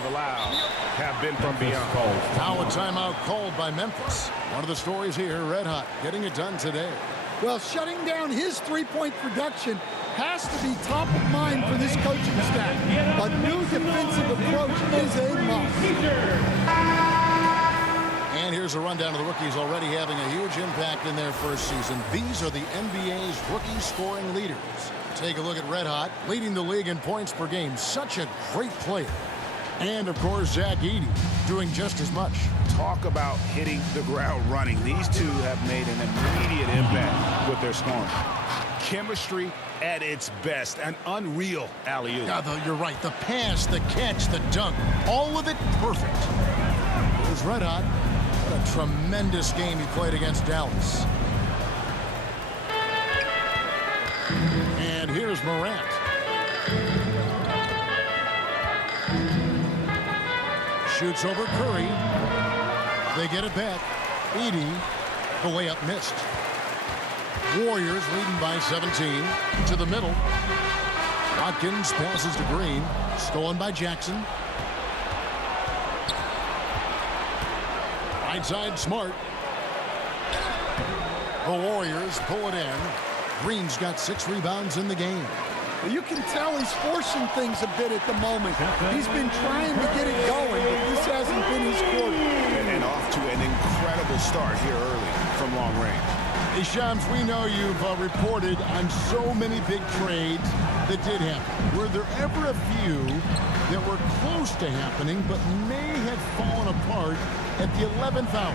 they've allowed have been from beyond. Now a timeout called by Memphis. One of the stories here, Red Hot, getting it done today. Well, shutting down his three-point production has to be top of mind for this coaching staff. A new defensive approach is a must. And here's a rundown of the rookies already having a huge impact in their first season. These are the NBA's rookie scoring leaders. Take a look at Red Hot, leading the league in points per game. Such a great player. And, of course, Zach Edey doing just as much. Talk about hitting the ground running. These two have made an immediate impact with their scoring. Chemistry at its best. An unreal alley-oop. Yeah, you're right. The pass, the catch, the dunk, all of it perfect. Here's Red Hot. What a tremendous game he played against Dallas. And here's Morant. Shoots over Curry. They get it back. Edey, the layup missed. Warriors leading by 17. To the middle. Watkins passes to Green. Stolen by Jackson. Right side, Smart. The Warriors pull it in. Green's got 6 rebounds in the game. You can tell he's forcing things a bit at the moment. He's been trying to get it going, but this hasn't been his quarter. And off to an incredible start here early from long range. Hey, Shams, we know you've reported on so many big trades that did happen. Were there ever a few that were close to happening but may have fallen apart at the 11th hour?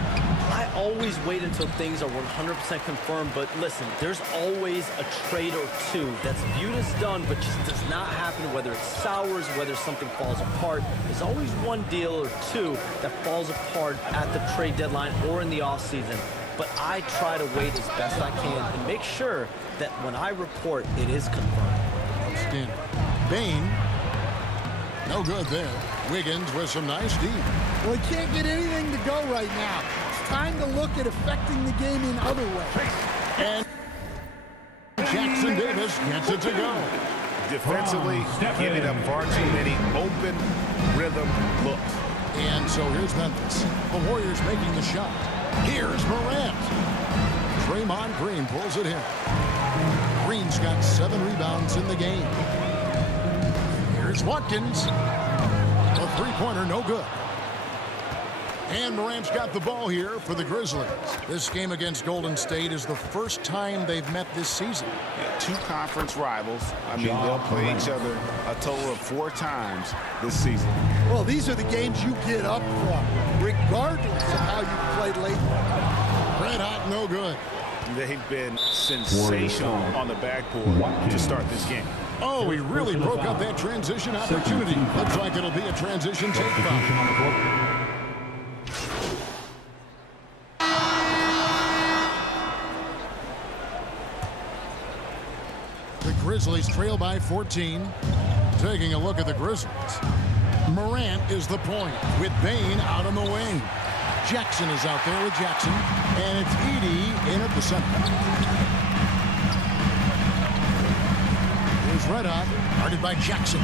I always wait until things are 100% confirmed, but listen, there's always a trade or two that's viewed as done but just does not happen, whether it's sours, whether something falls apart. There's always one deal or two that falls apart at the trade deadline or in the offseason. But I try to wait as best I can and make sure that when I report, it is confirmed. Outstanding. Bain, no good there. Wiggins with some nice D. Well, he can't get anything to go right now. It's time to look at affecting the game in other ways. And Jackson Davis gets it to go. Defensively, giving up far too many open rhythm looks. And so here's Memphis. The Warriors making the shot. Here's Morant. Draymond Green pulls it in. Green's got 7 rebounds in the game. Here's Watkins. A three-pointer, no good. And Morant's got the ball here for the Grizzlies. This game against Golden State is the first time they've met this season. Yeah, 2 conference rivals. I mean, they'll play each other a total of 4 times this season. Well, these are the games you get up from, regardless of how you played lately. Red Hot, no good. They've been sensational on the backboard to start this game. Oh, he really broke up that transition opportunity. Looks like it'll be a transition take foul. The Grizzlies trail by 14. Taking a look at the Grizzlies. Morant is the point with Bain out on the wing. Jackson is out there with Jackson. And it's Edey in at the center. Here's Red Hot, guarded by Jackson.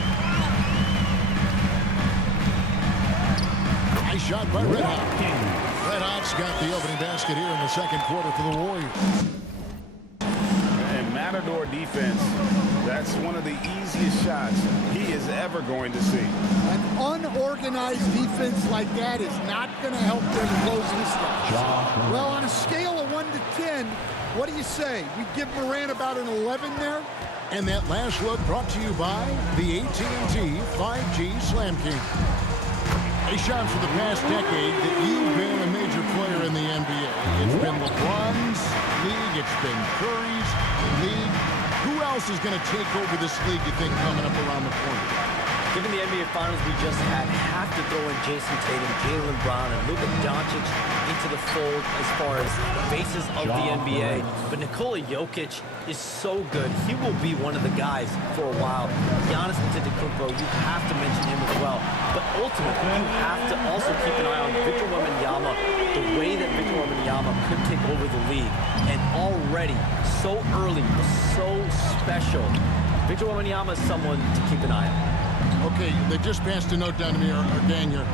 Nice shot by Red Hot. Red Hot's got the opening basket here in the second quarter for the Warriors. And Matador defense, that's one of the easiest shots he is ever going to see. An unorganized defense like that is not going to help them close this game. Well, on a scale of 1 to 10, what do you say? We give Morant about an 11 there? And that last look brought to you by the AT&T 5G Slam King. Hey, Sean, for the past decade that you've been a major player in the NBA. It's been LeBron's league. It's been Curry's league. Who else is going to take over this league, you think, coming up around the corner? Given the NBA Finals we just had, have to throw in Jason Tatum, Jaylen Brown, and Luka Doncic into the fold as far as faces of the NBA. But Nikola Jokic is so good. He will be one of the guys for a while. Giannis Antetokounmpo, you have to mention him as well. But ultimately, you have to also keep an eye on Victor Wembanyama, the way that Victor Wembanyama could take over the league. And already, so early, so special. Victor Wembanyama is someone to keep an eye on. Okay, they just passed a note down to me, or gang here.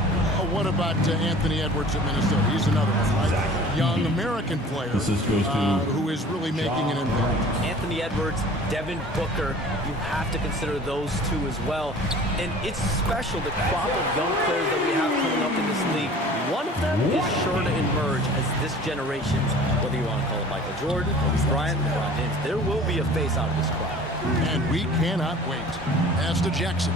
What about Anthony Edwards at Minnesota? He's another one, right? Young American player who is really making an impact. Anthony Edwards, Devin Booker, you have to consider those two as well. And it's special, the crop of young players that we have coming up in this league. One of them is sure to emerge as this generation's, whether you want to call it Michael Jordan, Kobe Bryant, LeBron James, there will be a face out of this crop. And we cannot wait. Pass to Jackson.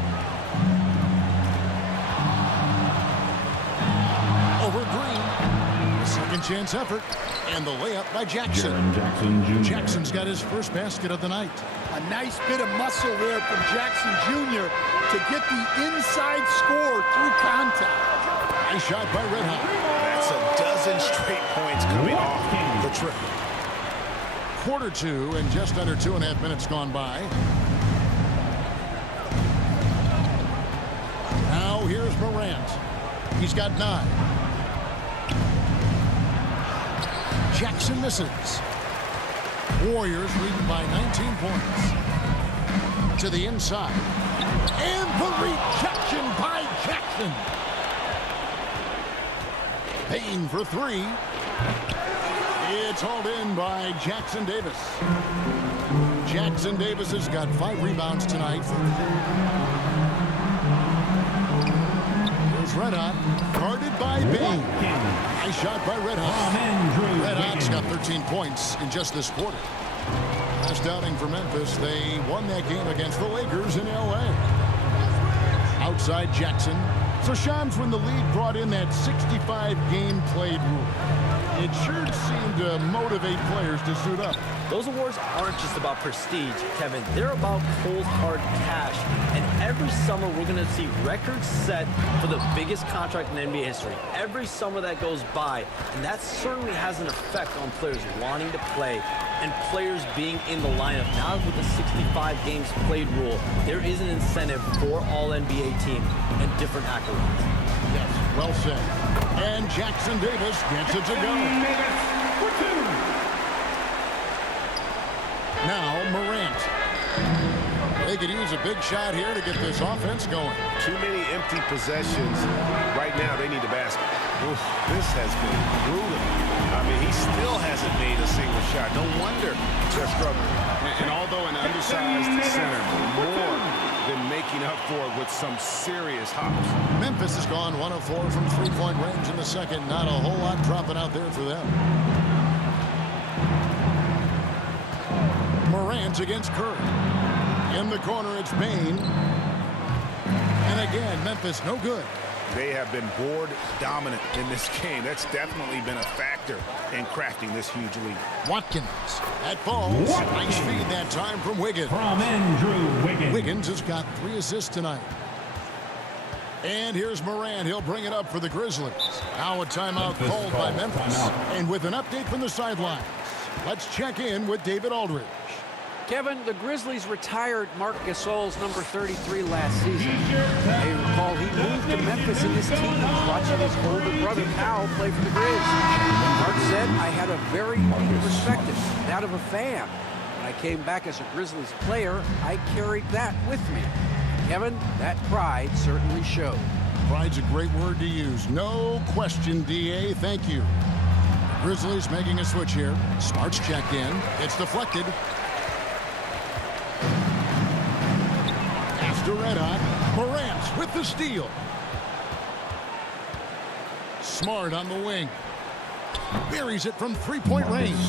Over Green. A second chance effort. And the layup by Jackson. Jackson's got his first basket of the night. A nice bit of muscle there from Jackson Jr. to get the inside score through contact. Nice shot by Red Hot. That's a dozen straight points coming off the trip. Quarter two and just under 2.5 minutes gone by. Now here's Morant. He's got 9. Jackson misses. Warriors leading by 19 points. To the inside. And the rejection by Jackson. Payne for 3. It's hauled in by Jackson Davis. Jackson Davis has got 5 rebounds tonight. Here's Red Hot, guarded by Payne. Nice shot by Red Hot. Red Hot's got 13 points in just this quarter. Last outing for Memphis, they won that game against the Lakers in L.A. Outside Jackson. So Shams, when the league brought in that 65 game played rule, it sure seemed to motivate players to suit up. Those awards aren't just about prestige, Kevin. They're about cold, hard cash. And every summer, we're going to see records set for the biggest contract in NBA history. Every summer that goes by. And that certainly has an effect on players wanting to play and players being in the lineup. Now with the 65 games played rule, there is an incentive for all NBA teams and different accolades. Yes, well said. And Jackson Davis gets it to go. Now Morant. They could use a big shot here to get this offense going. Too many empty possessions. Right now, they need the basket. Oof, this has been brutal. I mean, he still hasn't made a single shot. No wonder they're struggling. And although an undersized center, more than making up for it with some serious hops. Memphis has gone 1 of 4 from three-point range in the second. Not a whole lot dropping out there for them. Morant against Curry. In the corner, it's Payne. And again, Memphis no good. They have been board dominant in this game. That's definitely been a factor in crafting this huge lead. Watkins. That falls. Nice feed that time from Wiggins. Wiggins has got 3 assists tonight. And here's Morant. He'll bring it up for the Grizzlies. Now a timeout called by Memphis. And with an update from the sidelines, let's check in with David Aldridge. Kevin, the Grizzlies retired Marc Gasol's number 33 last season. They recall he moved to Memphis in his teens, watching his older brother Powell play for the Grizz. Marc said, I had a very unique perspective, that of a fan. When I came back as a Grizzlies player, I carried that with me. Kevin, that pride certainly showed. Pride's a great word to use. No question, D.A. Thank you. Grizzlies making a switch here. Smart's checked in. It's deflected. To Red Hot. Morant with the steal. Smart on the wing. Buries it from three-point range.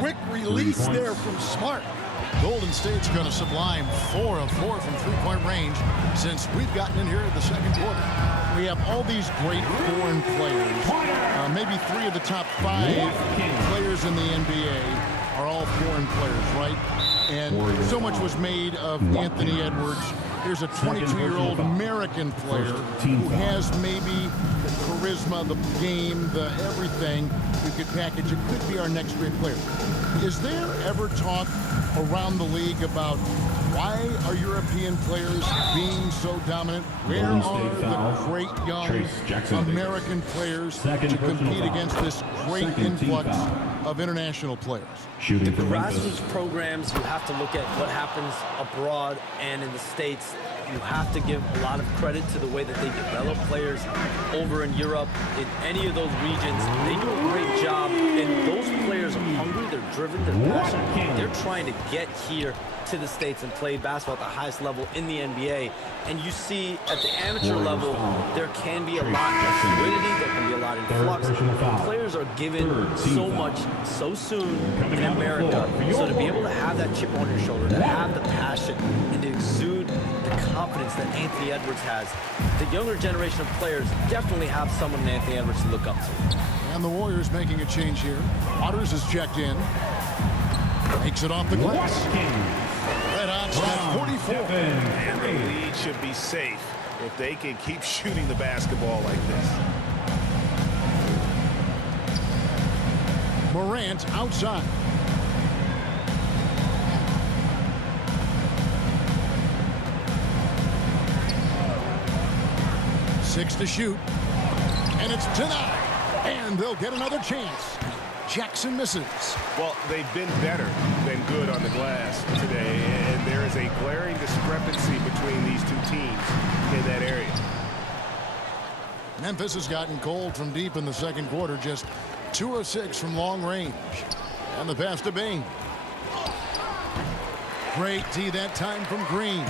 Quick release there from Smart. Golden State's going to sublime 4 of 4 from three-point range since we've gotten in here in the second quarter. We have all these great foreign players. Maybe 3 of the top 5 players in the NBA are all foreign players, right? And so much was made of Anthony Edwards. Here's a 22-year-old American player who has maybe the charisma, the game, the everything you could package. It could be our next great player. Is there ever talk around the league about why are European players being so dominant? Where are the great young American players to compete against this great influx of international players? The grassroots programs, you have to look at what happens abroad and in the States. you have to give a lot of credit to the way that they develop players over in Europe. In any of those regions, they do a great job, and those players are hungry, they're driven, they're passionate. They're trying to get here to the States and play basketball at the highest level in the NBA. And you see at the amateur level, there can be a lot of fluidity, there can be a lot of flux. Players are given so much so soon in America. So to be able to have that chip on your shoulder, to have the passion, and to exude the confidence that Anthony Edwards has, the younger generation of players definitely have someone in Anthony Edwards to look up to. And the Warriors making a change here. Waters is checked in. Makes it off the glass. Red Hot's got 44. And the lead should be safe if they can keep shooting the basketball like this. Morant outside. Six to shoot. And it's denied. And they'll get another chance. Jackson misses. Well, they've been better than good on the glass today, and there is a glaring discrepancy between these two teams in that area. Memphis has gotten cold from deep in the second quarter, just 2 of 6 from long range. And the pass to Bain. Great D that time from Green.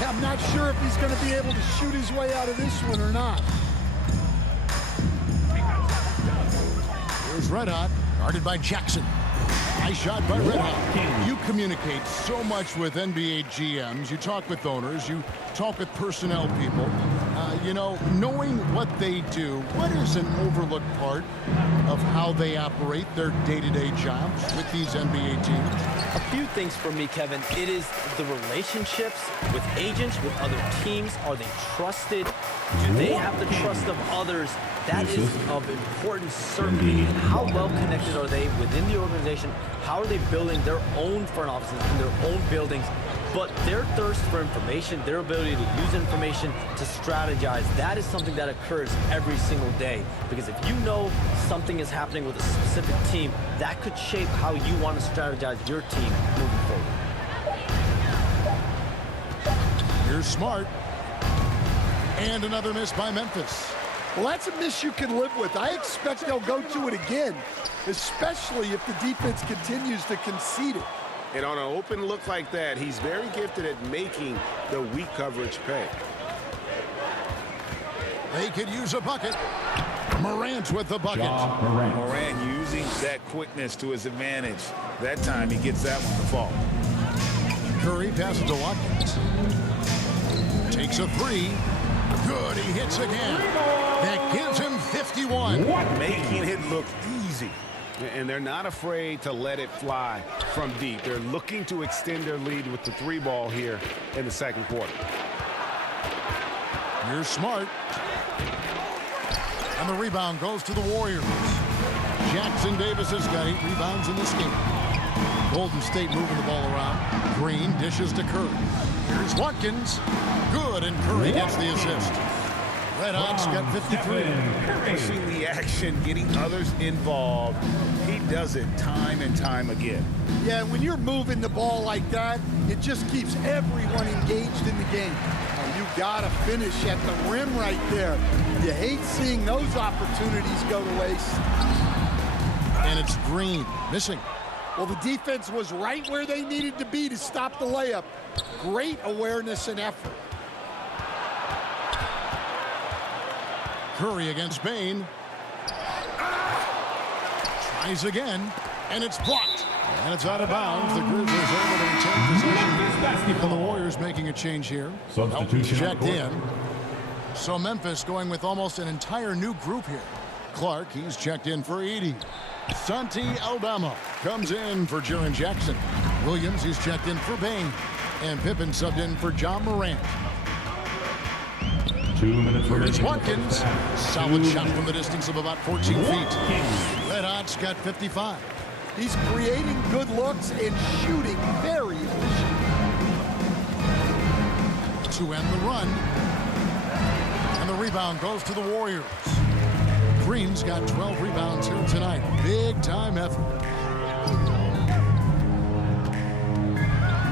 Yeah, I'm not sure if he's going to be able to shoot his way out of this one or not. Here's Red Hot, guarded by Jackson. Nice shot by Red Hot. You communicate so much with NBA GMs. You talk with owners. You talk with personnel people. You know, knowing what they do, what is an overlooked part of how they operate their day-to-day jobs with these NBA teams? A few things for me, Kevin. It is the relationships with agents, with other teams. Are they trusted? Do they have the trust of others? That is of importance, certainly. And how well connected are they within the organization? How are they building their own front offices in their own buildings? But their thirst for information, their ability to use information to strategize, that is something that occurs every single day. Because if you know something is happening with a specific team, that could shape how you want to strategize your team moving forward. Here's Smart. And another miss by Memphis. Well, that's a miss you can live with. I expect they'll go to it again, especially if the defense continues to concede it. And on an open look like that, he's very gifted at making the weak coverage pay. They could use a bucket. Morant with the bucket. Morant using that quickness to his advantage. That time he gets that one to fall. Curry passes to Watkins. Takes a three. Good, he hits again. That gives him 51. Making it look easy. And they're not afraid to let it fly from deep. They're looking to extend their lead with the three ball here in the second quarter. Here's Smart. And the rebound goes to the Warriors. Jackson Davis has got 8 rebounds in this game. Golden State moving the ball around. Green dishes to Curry. Here's Watkins. Good, and Curry gets the assist. Red Hot's got 53. Pushing the action, getting others involved. He does it time and time again. Yeah, when you're moving the ball like that, it just keeps everyone engaged in the game. And you gotta finish at the rim right there. You hate seeing those opportunities go to waste. And it's Green missing. Well, the defense was right where they needed to be to stop the layup. Great awareness and effort. Curry against Bain. Tries again, and it's blocked. And it's out of bounds. The Grizzlies able to retain possession. And the Warriors making a change here. Substitution checked in. So Memphis going with almost an entire new group here. Clark, he's checked in for Edey. Santi Aldama comes in for Jaren Jackson. Williams, he's checked in for Bain. And Pippen subbed in for John Morant. 2 minutes Here's remaining. Watkins. Solid shot from the distance of about 14 feet. Red Hot's got 55. He's creating good looks and shooting very efficient. To end the run. And the rebound goes to the Warriors. Green's got 12 rebounds here tonight. Big time effort.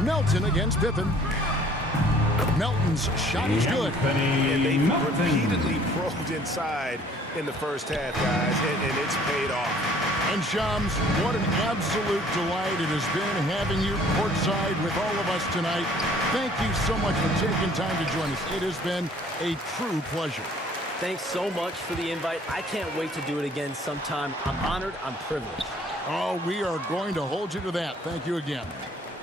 Melton against Pippen. Melton's shot is good. And they repeatedly probed inside in the first half, guys, and it's paid off. And Shams, what an absolute delight it has been having you courtside with all of us tonight. Thank you so much for taking time to join us. It has been a true pleasure. Thanks so much for the invite. I can't wait to do it again sometime. I'm honored. I'm privileged. Oh, we are going to hold you to that. Thank you again.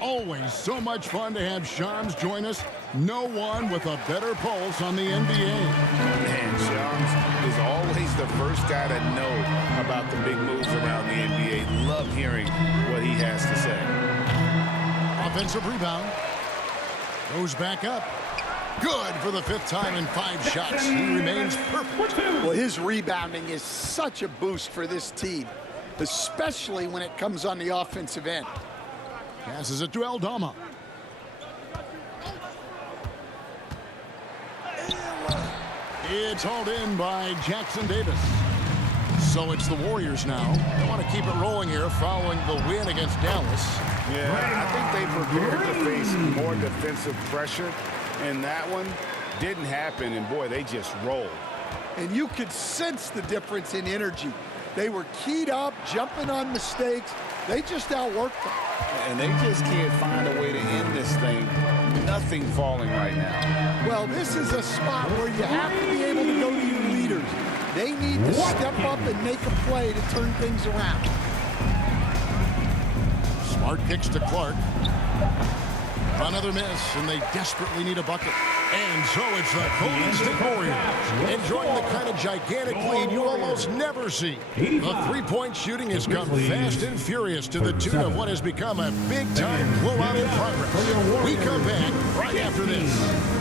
Always so much fun to have Shams join us. No one with a better pulse on the NBA. Man, Shams is always the first guy to know about the big moves around the NBA. Love hearing what he has to say. Offensive rebound. Goes back up. Good for the 5th time in 5 shots. He remains perfect. Well, his rebounding is such a boost for this team, especially when it comes on the offensive end. Passes it to Aldama. It's hauled in by Jackson Davis. So it's the Warriors now. They want to keep it rolling here following the win against Dallas. Yeah, I think they prepared to face more defensive pressure, and that one didn't happen, and boy, they just rolled. And you could sense the difference in energy. They were keyed up, jumping on mistakes. They just outworked them. And they just can't find a way to end this thing. Nothing falling right now. Well, this is a spot where you have to be able to go to your leaders. They need to step up and make a play to turn things around. Smart kicks to Clark. Another miss, and they desperately need a bucket. And so it's the Golden State Warriors enjoying the kind of gigantic lead you almost never see. The three-point shooting has come fast and furious to the tune of what has become a big-time blowout in progress. We come back right after this.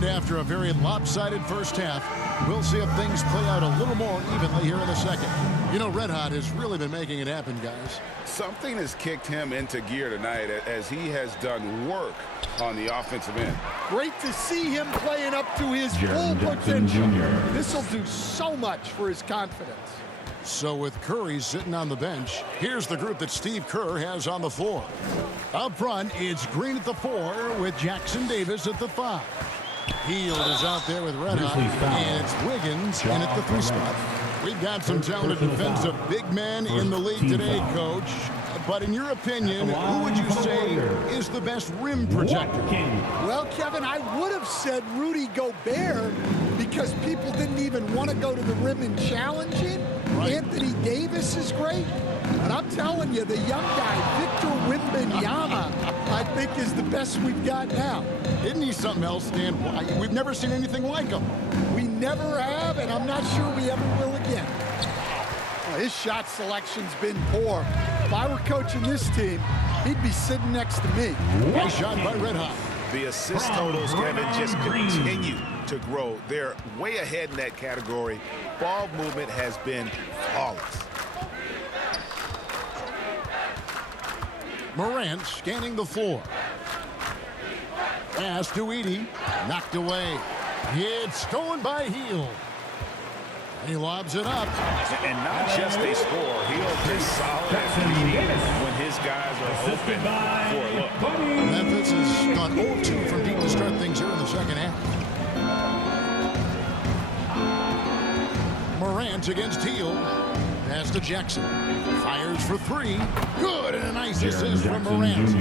After a very lopsided first half, we'll see if things play out a little more evenly here in the second. You know, Red Hot has really been making it happen, guys. Something has kicked him into gear tonight as he has done work on the offensive end. Great to see him playing up to his full potential. This will do so much for his confidence. So with Curry sitting on the bench, here's the group that Steve Kerr has on the floor. Up front, it's Green at the 4 with Jackson Davis at the 5. Hield is out there with Red Hot, and it's Wiggins in at the 3 spot. We've got some talented defensive big men in the league today, Coach. But in your opinion, who would you say is the best rim protector? Well, Kevin, I would have said Rudy Gobert because people didn't even want to go to the rim and challenge him. Right. Anthony Davis is great. And I'm telling you, the young guy, Victor Wembanyama, I think is the best we've got now. Isn't he something else, Dan? We've never seen anything like him. We never have, and I'm not sure we ever will again. Well, his shot selection's been poor. If I were coaching this team, he'd be sitting next to me. Nice shot by Red Hot. The assist totals, Kevin, just continue to grow. They're way ahead in that category. Ball movement has been flawless. Morant scanning the floor. Pass to Edey. Knocked away. It's stolen by Hield. He lobs it up. And not just a score. Hield is solid when his guys are open for a look. Memphis has gone 0-2 from deep to start things here in the second half. Morant against Hield. Pass to Jackson. Fires for 3. Good, and a nice assist from Morant.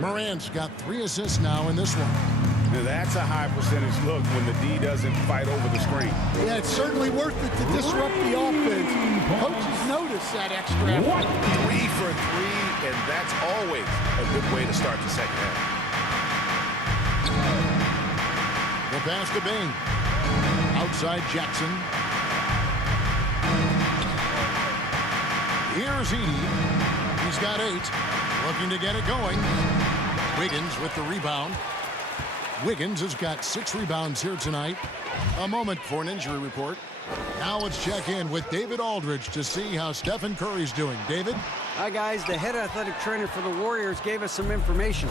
Morant's got 3 assists now in this one. Now that's a high percentage look when the D doesn't fight over the screen. Yeah, it's certainly worth it to disrupt the offense. Coaches notice that extra effort. 3 for 3, and that's always a good way to start the second half. The pass to Bing. Outside Jackson. Here's Edey. He's got 8. Looking to get it going. Wiggins with the rebound. Wiggins has got 6 rebounds here tonight. A moment for an injury report. Now let's check in with David Aldridge to see how Stephen Curry's doing. David? Hi, guys. The head athletic trainer for the Warriors gave us some information.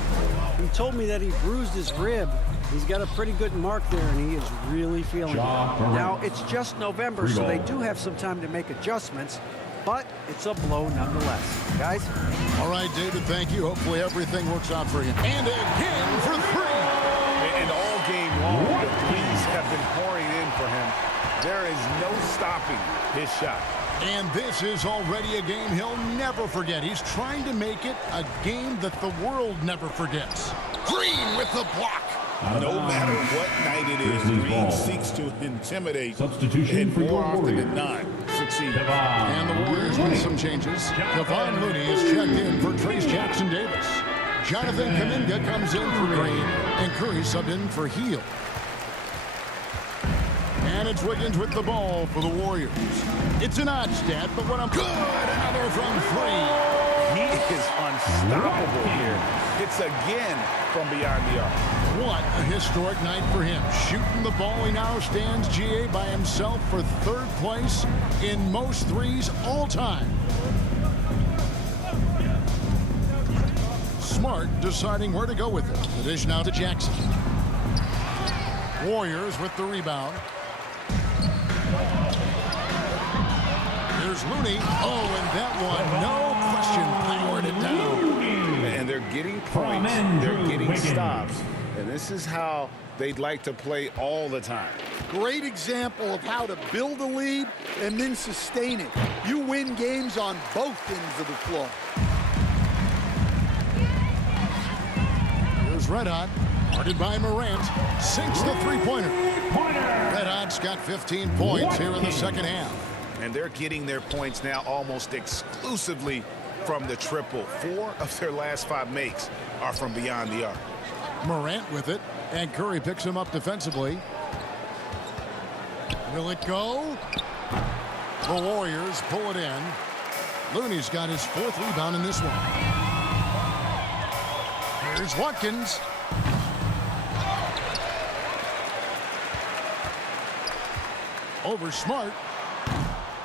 He told me that he bruised his rib. He's got a pretty good mark there, and he is really feeling it. Now, it's just November, so they do have some time to make adjustments, but it's a blow nonetheless. Guys? All right, David, thank you. Hopefully everything works out for you. And again for three. And all game long, the threes have been pouring in for him. There is no stopping his shot. And this is already a game he'll never forget. He's trying to make it a game that the world never forgets. Green with the block. No matter what night it is, Green seeks to intimidate and more often than not succeed. And the Warriors with some changes. Kevon Looney is checked in for Trace Jackson-Davis. Jonathan Kuminga comes in for Green, and Curry subbed in for Heel. And it's Wiggins with the ball for the Warriors. It's an odd stat, but what I'm good. Another from three. He is unstoppable here. It's again from beyond the arc. What a historic night for him. Shooting the ball, he now stands GA by himself for third place in most threes all time. Smart deciding where to go with it. The dish now to Jackson. Warriors with the rebound. Here's Looney. Oh, and that one, no question, powered it down. And they're getting points, they're getting stops, and this is how they'd like to play all the time. Great example of how to build a lead and then sustain it. You win games on both ends of the floor. Here's Red Hot, guarded by Morant, sinks the three-pointer. Red Hot's got 15 points here in the second half. And they're getting their points now almost exclusively from the triple. 4 of their last 5 makes are from beyond the arc. Morant with it, and Curry picks him up defensively. Will it go? The Warriors pull it in. Looney's got his 4th rebound in this one. Here's Watkins. Over Smart.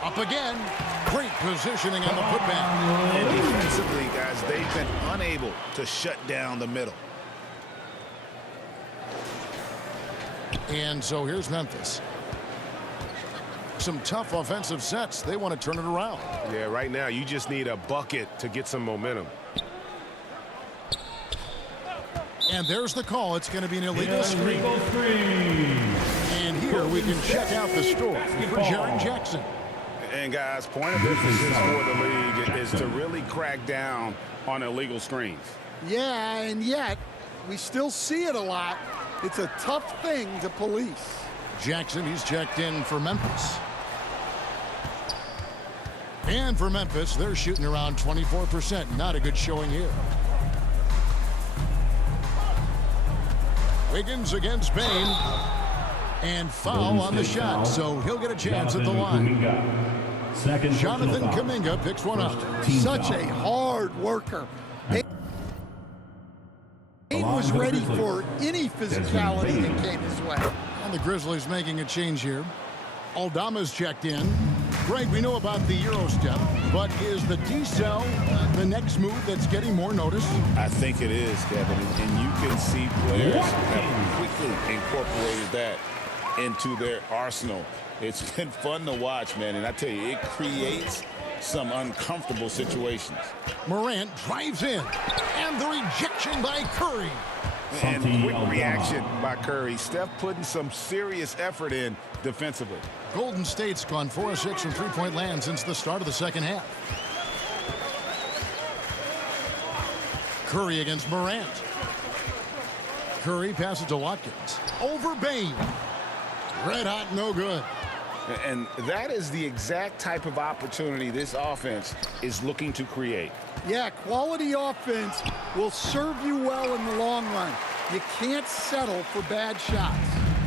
Up again. Great positioning on the putback. And defensively, guys, they've been unable to shut down the middle. And so here's Memphis. Some tough offensive sets. They want to turn it around. Yeah, right now you just need a bucket to get some momentum. And there's the call. It's going to be an illegal screen. And here we can check out the story for Jaren Jackson. And guys, point of emphasis for the league is to really crack down on illegal screens. Yeah, and yet we still see it a lot. It's a tough thing to police. Jackson, he's checked in for Memphis. And for Memphis, they're shooting around 24%. Not a good showing here. Wiggins against Bain. And foul on the shot, so he'll get a chance at the line. Jonathan Kuminga picks one up. Such a hard worker. He was ready for any physicality that came his way. And the Grizzlies making a change here. Aldama's checked in. Greg, we know about the Euro step, but is the decel the next move that's getting more notice? I think it is, Kevin, and you can see players have quickly incorporated that into their arsenal. It's been fun to watch, man, and I tell you, it creates some uncomfortable situations. Morant drives in, and the rejection by Curry. And quick reaction by Curry. Steph putting some serious effort in defensively. Golden State's gone 4 of 6 from three-point land since the start of the second half. Curry against Morant. Curry passes to Watkins. Over Bain. Red hot, no good. And that is the exact type of opportunity this offense is looking to create. Yeah, quality offense will serve you well in the long run. You can't settle for bad shots.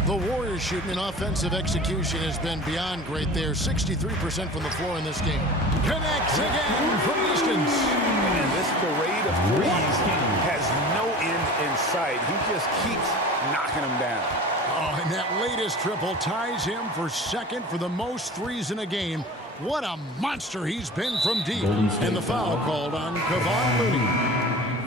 The Warriors shooting in offensive execution has been beyond great there. 63% from the floor in this game. Connects again from distance. And this parade of threes has no end in sight. He just keeps knocking them down. Oh, and that latest triple ties him for second for the most threes in a game What a monster he's been from deep. And the foul called on Kevon Looney.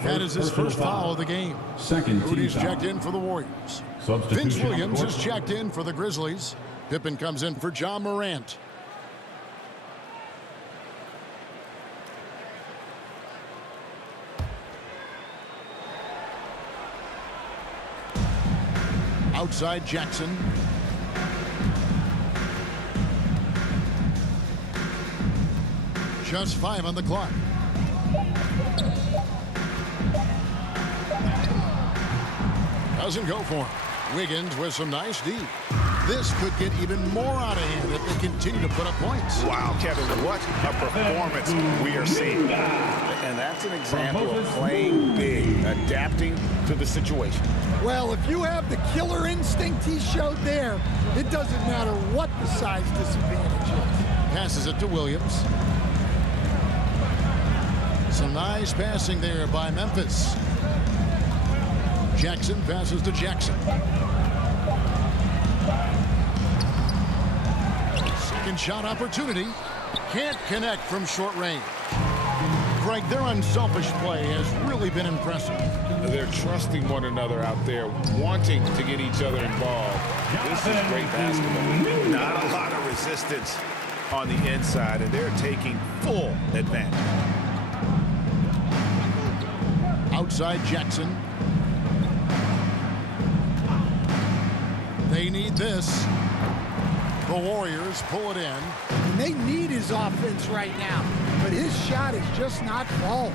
That is his first foul of the game. Looney's checked in for the Warriors. Vince Williams is checked in for the Grizzlies. Pippen comes in for John Morant. Outside Jackson. Just 5 on the clock. Doesn't go for him. Wiggins with some nice D. This could get even more out of hand if they continue to put up points. Wow, Kevin, what a performance we are seeing. And that's an example of playing big, adapting to the situation. Well, if you have the killer instinct he showed there, it doesn't matter what the size disadvantage is. Passes it to Williams. Some nice passing there by Memphis. Jackson passes to Jackson. Second shot opportunity. Can't connect from short range. Greg, their unselfish play has really been impressive. They're trusting one another out there, wanting to get each other involved. This is great basketball. Not a lot of resistance on the inside, and they're taking full advantage. Outside Jackson. They need this. The Warriors pull it in. And they need his offense right now, but his shot is just not falling.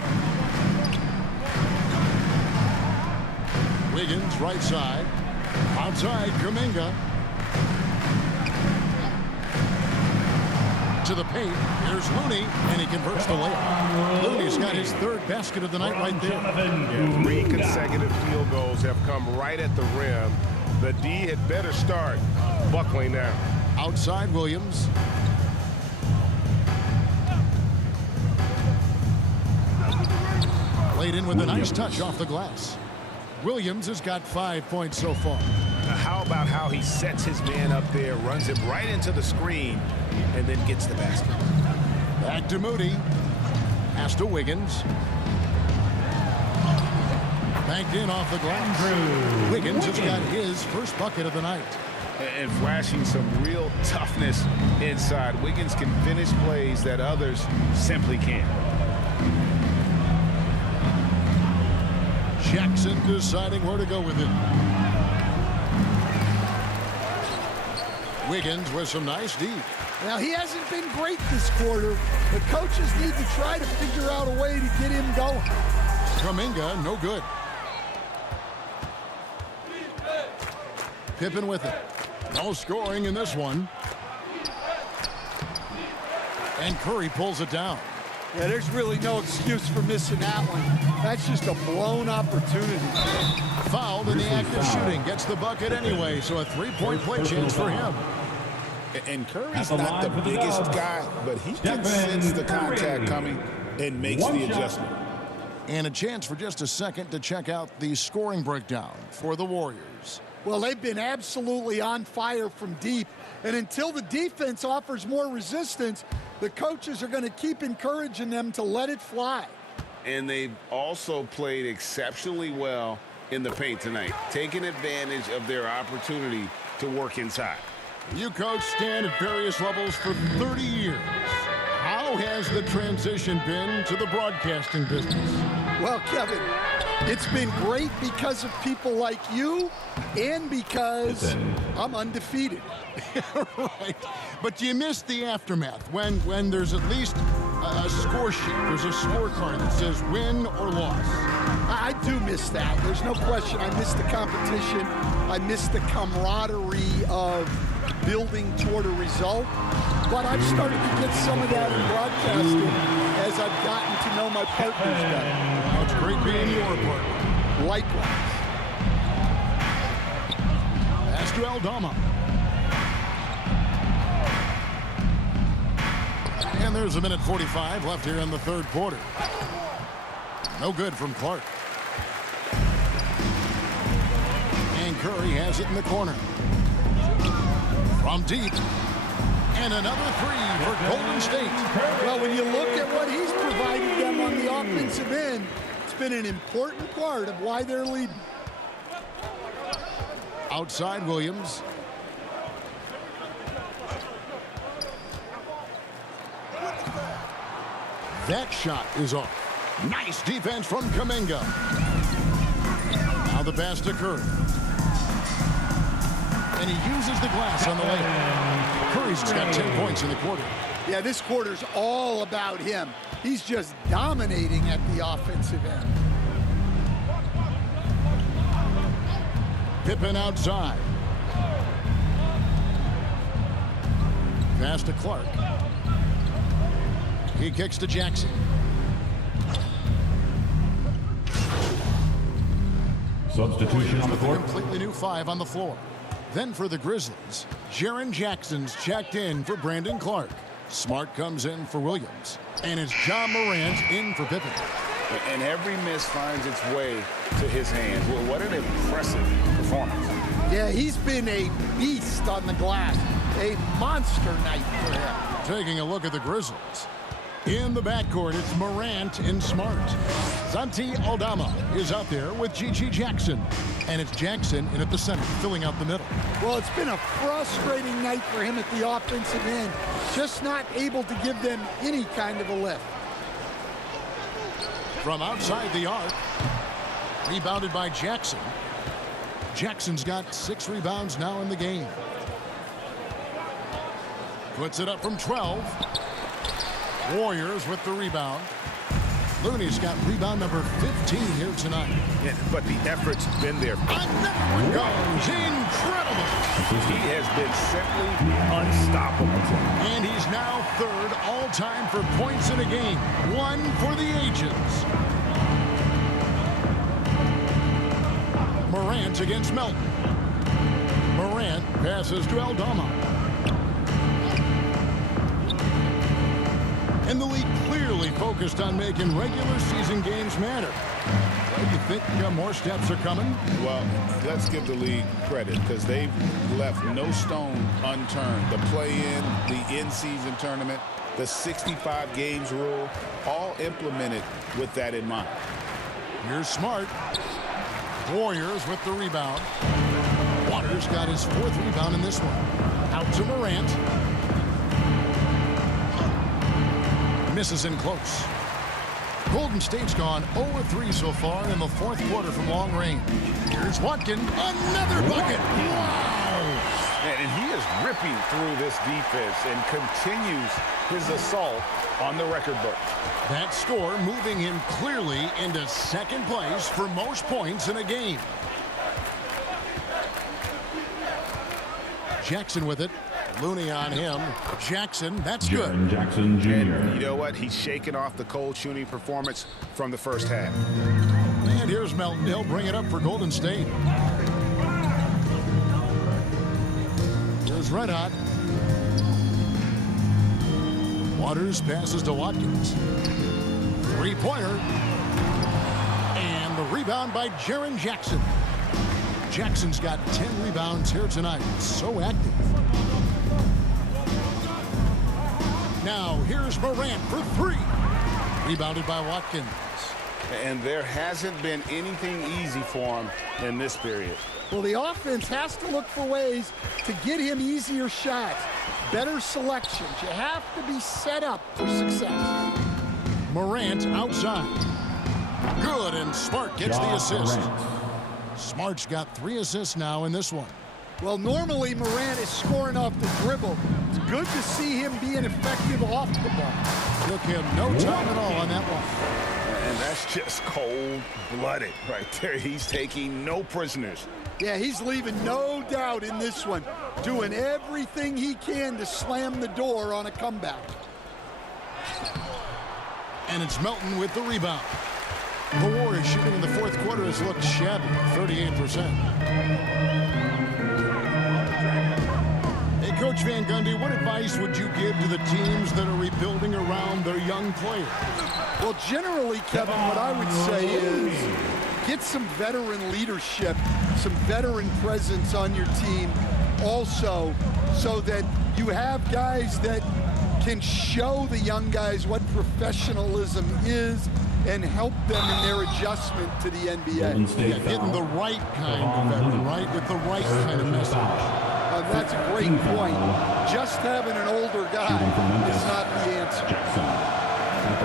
Wiggins right side. Outside Kuminga. To the paint. Here's Looney, and he converts the layup. Looney's got his third basket of the night right there. Yeah, 3 consecutive field goals have come right at the rim. The D had better start buckling now. Outside Williams. Laid in with a nice touch off the glass. Williams has got 5 points so far. Now, how about how he sets his man up there, runs it right into the screen, and then gets the basket. Back to Moody. Pass to Wiggins. Banked in off the glass. Wiggins has got his first bucket of the night. And flashing some real toughness inside. Wiggins can finish plays that others simply can't. Jackson deciding where to go with it. Wiggins with some nice D. Now, he hasn't been great this quarter, but coaches need to try to figure out a way to get him going. Kuminga, no good. Pippen with it. No scoring in this one. And Curry pulls it down. Yeah, there's really no excuse for missing that one. That's just a blown opportunity. Fouled in the act of shooting. Gets the bucket anyway, so a three-point play chance for him. And Curry's not the biggest guy, but he can sense the contact coming and makes the adjustment. And a chance for just a second to check out the scoring breakdown for the Warriors. Well, they've been absolutely on fire from deep. And until the defense offers more resistance, the coaches are going to keep encouraging them to let it fly. And they've also played exceptionally well in the paint tonight, taking advantage of their opportunity to work inside. You coach Stan at various levels for 30 years. How has the transition been to the broadcasting business? Well, Kevin, it's been great because of people like you and because I'm undefeated. Right. But you miss the aftermath when there's at least a score sheet. There's a scorecard that says win or loss. I do miss that. There's no question. I miss the competition. I miss the camaraderie of building toward a result. But I've started to get some of that in broadcasting as I've gotten to know my partners better. It's great being your partner. Likewise. Pass to Aldama. And there's a minute 45 left here in the third quarter. No good from Clark. And Curry has it in the corner. From deep. And another three for Golden State. Well, when you look at what he's provided them on the offensive end, it's been an important part of why they're leading. Outside Williams. That shot is off. Nice defense from Kuminga. Now the pass to Curry. And he uses the glass on the layup. Curry's got 10 points in the quarter. Yeah, this quarter's all about him. He's just dominating at the offensive end. Pippen outside. Pass to Clark. He kicks to Jackson. Substitution on the With a court. completely new 5 on the floor. Then for the Grizzlies, Jaren Jackson's checked in for Brandon Clark. Smart comes in for Williams. And it's John Morant in for Pippen. And every miss finds its way to his hands. Well, what an impressive performance. Yeah, he's been a beast on the glass. A monster night for him. Taking a look at the Grizzlies. In the backcourt, it's Morant and Smart. Santi Aldama is out there with G.G. Jackson. And it's Jackson in at the center, filling out the middle. Well, it's been a frustrating night for him at the offensive end. Just not able to give them any kind of a lift. From outside the arc, rebounded by Jackson. Jackson's got 6 rebounds now in the game. Puts it up from 12. Warriors with the rebound. Looney's got rebound number 15 here tonight. Yeah, but the effort's been there. Another one goes. Incredible. He has been simply unstoppable. And he's now 3rd all-time for points in a game. 1 for the ages. Morant against Melton. Morant passes to Aldama. And the league clearly focused on making regular season games matter. Do you think more steps are coming? Well, let's give the league credit because they've left no stone unturned. The play-in, the in-season tournament, the 65 games rule, all implemented with that in mind. Here's Smart. Warriors with the rebound. Waters got his 4th rebound in this one. Out to Morant. Misses in close. Golden State's gone 0-3 so far in the 4th quarter from long range. Here's Watkins. Another bucket. Wow. And he is ripping through this defense and continues his assault on the record book. That score moving him clearly into 2nd place for most points in a game. Jackson with it. Looney on him. Jackson, that's good. Jaren Jackson Jr. And you know what? He's shaking off the cold shooting performance from the first half. And here's Melton. He'll bring it up for Golden State. Here's Red Hot. Waters passes to Watkins. 3-pointer. And the rebound by Jaren Jackson. Jackson's got 10 rebounds here tonight. So active. Now, here's Morant for 3. Rebounded by Watkins. And there hasn't been anything easy for him in this period. Well, the offense has to look for ways to get him easier shots, better selections. You have to be set up for success. Morant outside. Good, and Smart gets the assist. Morant. Smart's got 3 assists now in this one. Well, normally Morant is scoring off the dribble. It's good to see him being effective off the ball. Took him no time at all on that one. And that's just cold-blooded right there. He's taking no prisoners. Yeah, he's leaving no doubt in this one, doing everything he can to slam the door on a comeback. And it's Melton with the rebound. The Warriors shooting in the 4th quarter has looked shabby, 38%. Hey, Coach Van Gundy, what advice would you give to the teams that are rebuilding around their young players? Well, generally, Kevin, what I would say is get some veteran leadership, some veteran presence on your team. also, so that you have guys that can show the young guys what professionalism is and help them in their adjustment to the NBA. Golden State Yeah, getting the foul. right kind of veteran, right, with the right kind of message. That's a great point. Just having an older guy is not the answer. Jackson.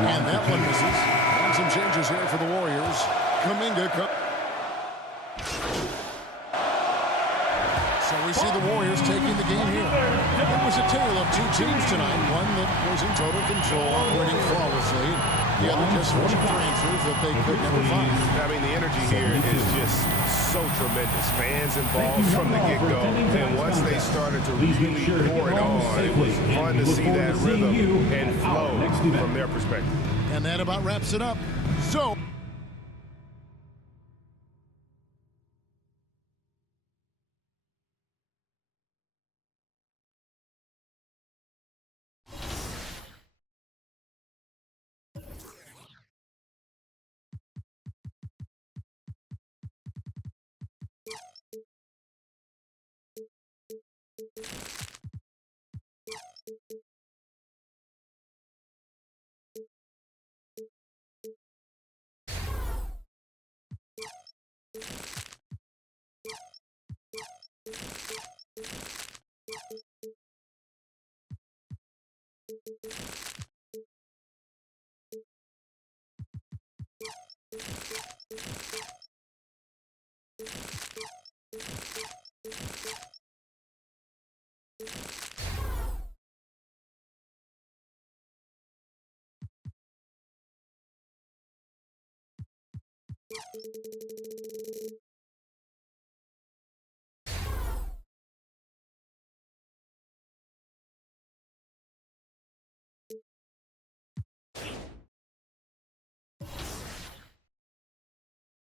And that one misses. And some changes here for the Warriors. Kuminga. So we see the Warriors taking the game here. It was a tale of two teams tonight. One that was in total control, operating flawlessly. The other just forcing for answers that they could never find. I mean, the energy here is just so tremendous. Fans involved from the get-go. And once they started to really pour it on, it was fun to see that rhythm and flow from their perspective. And that about wraps it up. So...